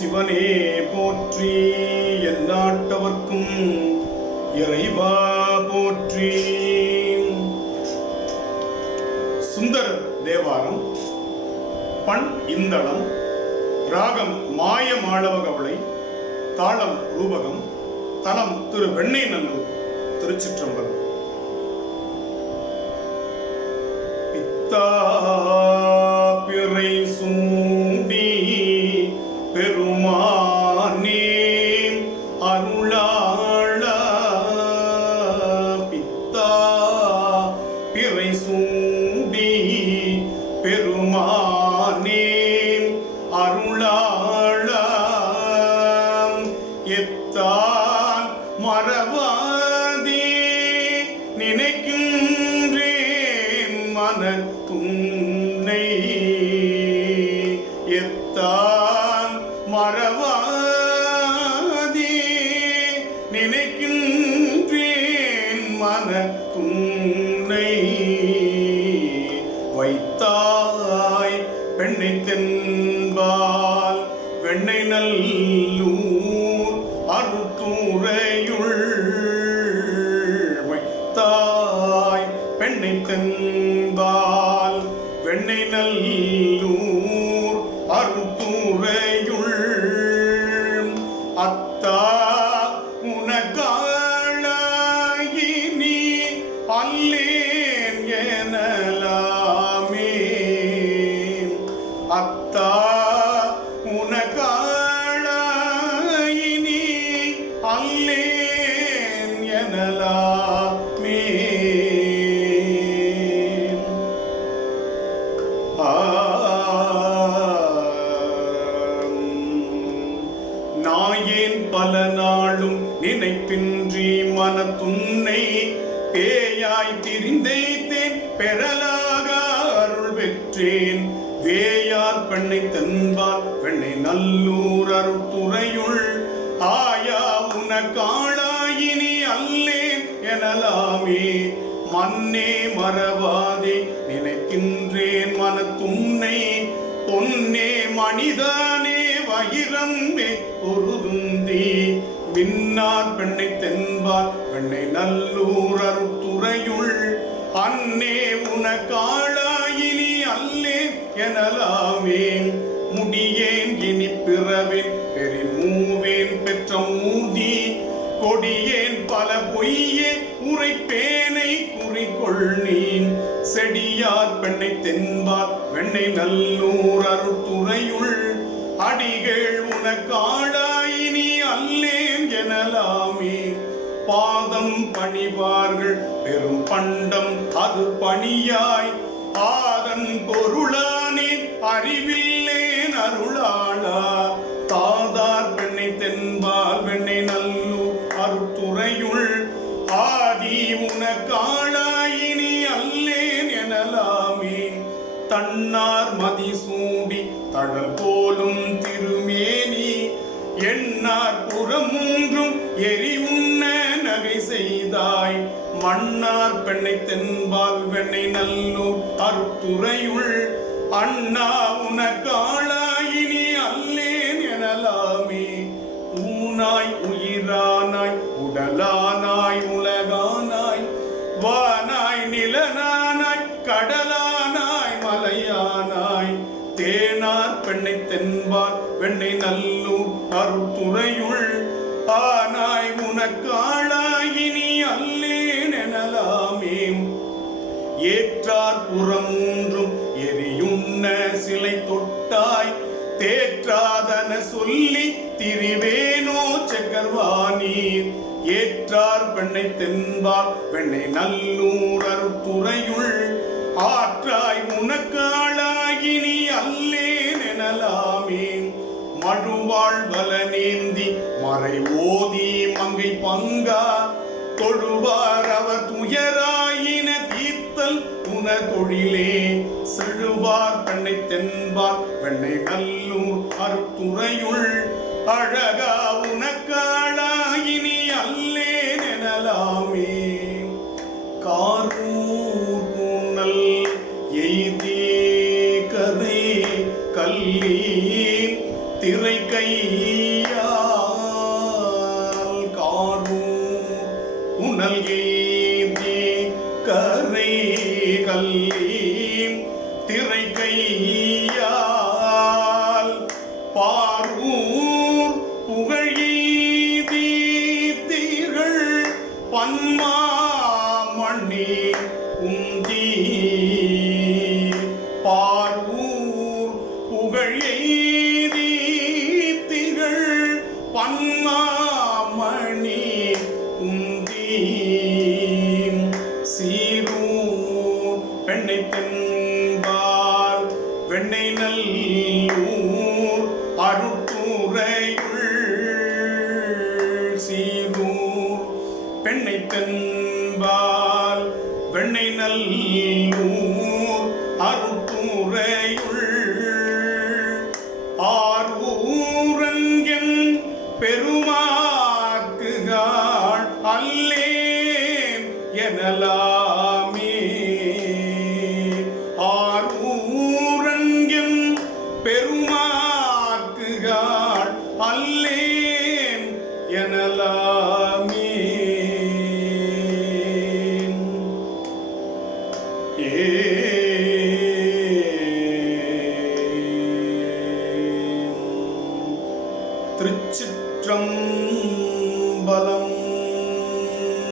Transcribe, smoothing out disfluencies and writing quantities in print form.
சிவனே போற்றி, எந்நாட்டவர்க்கும் இறைவா போற்றி. சுந்தர தேவாரம். பண் இந்தளம், ராகம் மாய மாளவ கவளை, தாளம் ரூபகம், தலம் திரு வெண்ணெய்நல்லூர், திருச்சிற்றம்பலம். பித்தா பிறை சூடி பெருமானே அருளாள, பித்தா பிறை சூடி பெருமானே அருளாள, எத்தான் மறவாதே நினைக்கின்றேன் மனத்துன்னை, எத்தான் மறவாதே நினைக்கின்றேன் மனத்துன்னை, வைத்தாய் பெண்ணை தென்பால் வெண்ணெய்நல்லூர் அருட்டுறையுள், வைத்தாய் பெண்ணை தென்பால் வெண்ணெய்நல்லூர் அருட்டுறையுள், அத்தா உனக்காளாகி நீ அல்லேன் எனலாமே, அத்தா உனக்காளாகி நீ அல்லேன் எனலாமே. நாயேன் பல நாளும் நினைப்பின்றி மனத்துன்னை, பேயாய் திரிந்தேன் பெறலாக அருள் பெற்றேன், வேயார் பெண்ணை தென்பால் வெண்ணெய்நல்லூர் அருட்டுறையுள், ஆயா உனக்காளாயினி அல்லேன் எனலாமே, மன்னே மறவாதே நினைக்கின்றேன் மனத்துன்னை, பொன்னே மணிதானே வயிரம்பே பொருதுந்தி, மின்னார் பெண்ணை தென்பால் வெண்ணெய்நல்லூர் அருட்டுறையுள், அன்னே உனக்காளாயினி அல்லேன் எனலாமே, முடியேன் இனி பிறவேன் பெரின் மூவேன் பெற்ற மூர்த்தி, கொடியேன் பல பொய்யே உரைப்பேனை குறிக்கொள் நீ, செடியார் பெண்ணை தென்பால் வெண்ணெய்நல்லூர் அருட்டுறையுள், அடிகள் உனக்காளாயினி அல்லேன் எனலாமே, பாதம் பணிவார்கள் பெரும் பண்டம் அது பணியாய், ஆதன் பொருளானே அறிவில்லேன் அருளாளா, தாதார் பெண்ணை தென்பால் வெண்ணெய்நல்லூர் அருட்டுறையுள், ஆதி உனக்காளாயினி அல்லேன் எனலாமே, தன்னார் மதிசூடி தழல் போலும் திருமேனி, எண்ணார் புறமூன்றும் எரி உண்ண நகை செய்தாய், மன்னார் பெண்ணை தென்பால் வெண்ணெய்நல்லூர் அருட்டுறையுள், அண்ணா உனக்காளாயினி அல்லேன் எனலாமே, ஊனாய் உயிரானாய் உடலானாய் உலகானாய், வானாய் நிலனானாய் கடலானாய் மலையானாய், தேனார் பெண்ணை தென்பால் வெண்ணெய்நல்லூர் அருட்டுறையுள், ஆனாய் உனக்காளாயினி அல்லேன் எனலாமே, ஏற்றார் புறமூன்றும் எரியுண்ண சிலை தொட்டாய், தேற்றாதன சொல்லி திரிவேனோ செக்கர்வானீர், ஏற்றார் பெண்ணை தென்பால் வெண்ணெய்நல்லூர் அருட்டுறையுள், ஆற்றாய் உனக்காளாயினி அல்லேன் எனலாமே, மழுவாள் வலனேந்தி மறை ஓதி மங்கை பங்கா, தொழுவார் அவர் துயராயின தீர்த்தல் உன தொழிலே, செழுவார் பெண்ணை தென்பால் வெண்ணெய்நல்லூர் அருட்டுறையுள், அழகா உனக்காளாயினி அல்லேன் எனலாமே, காரூர் பூனல் எய்தே கரை கல்லி, திரை கை காரூர் புனல் ஏந்தி கரை கல்லி திரை கையால் பாரூர் புகழீதி திகழ் பன்மாமணி உந்தி